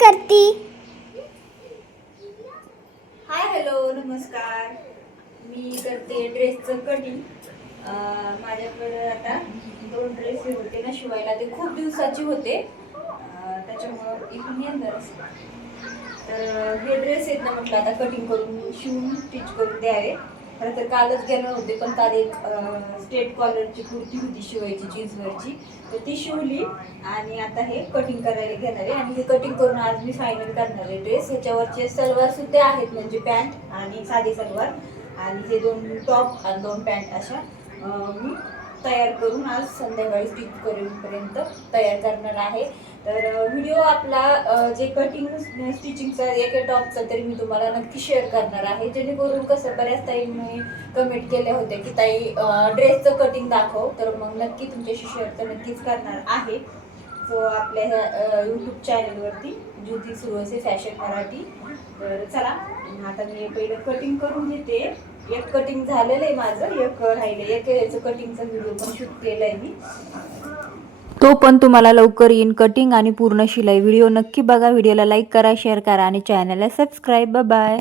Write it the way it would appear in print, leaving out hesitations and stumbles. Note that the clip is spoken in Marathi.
करती? हाय हॅलो नमस्कार. मी करते ड्रेसचं कटिंग. माझ्याकडे आता 2 ड्रेस होते ना शिवायला, ते खूप दिवसाचे होते. त्याच्यामुळं इकडून येणार. तर हे ड्रेस आहेत ना, म्हटलं आता कटिंग करून शिवून स्टिच करून द्यावे. खरं तर कालच घेणार होते, पण काल एक स्ट्रेट कॉलरची कुर्ती होती शिवायची जीन्सवरची, तर ती शिवली. आणि आता हे कटिंग करायला घेणार आहे आणि हे कटिंग करून आज मी फायनल करणार आहे ड्रेस. ह्याच्यावरचे सलवार सुद्धा आहेत, म्हणजे पॅन्ट आणि साधी सलवार, आणि हे 2 टॉप आणि 2 पॅन्ट अशा मी तयार करून आज संध्याकाळी स्टिच करेपर्यंत तयार करणार आहे. तर व्हिडिओ आपला जे कटिंग स्टिचिंगचा एका टॉपचा तरी मी तुम्हाला नक्की शेअर करणार आहे, जेणेकरून कसं बऱ्याच ताईंनी कमेंट केल्या होत्या की ताई ड्रेसचं कटिंग दाखव, तर मग नक्की तुमच्याशी शेअर तर नक्कीच करणार आहे. सो आपल्या ह्या यूट्यूब चॅनलवरती ज्योती सुरवसे फॅशन मराठी. तर चला आता मी पहिलं कटिंग करून घेते. एक कटिंग झालेलं आहे माझं, एक राहिलं, एक याचं कटिंगचा व्हिडिओ पण शूट केला आहे मी. तो पण तुम्हाला लवकर येईन कटिंग आणि पूर्ण शिलाई व्हिडिओ नक्की बघा. व्हिडिओला लाईक करा, शेअर करा आणि चॅनलला सबस्क्राईब. बाय.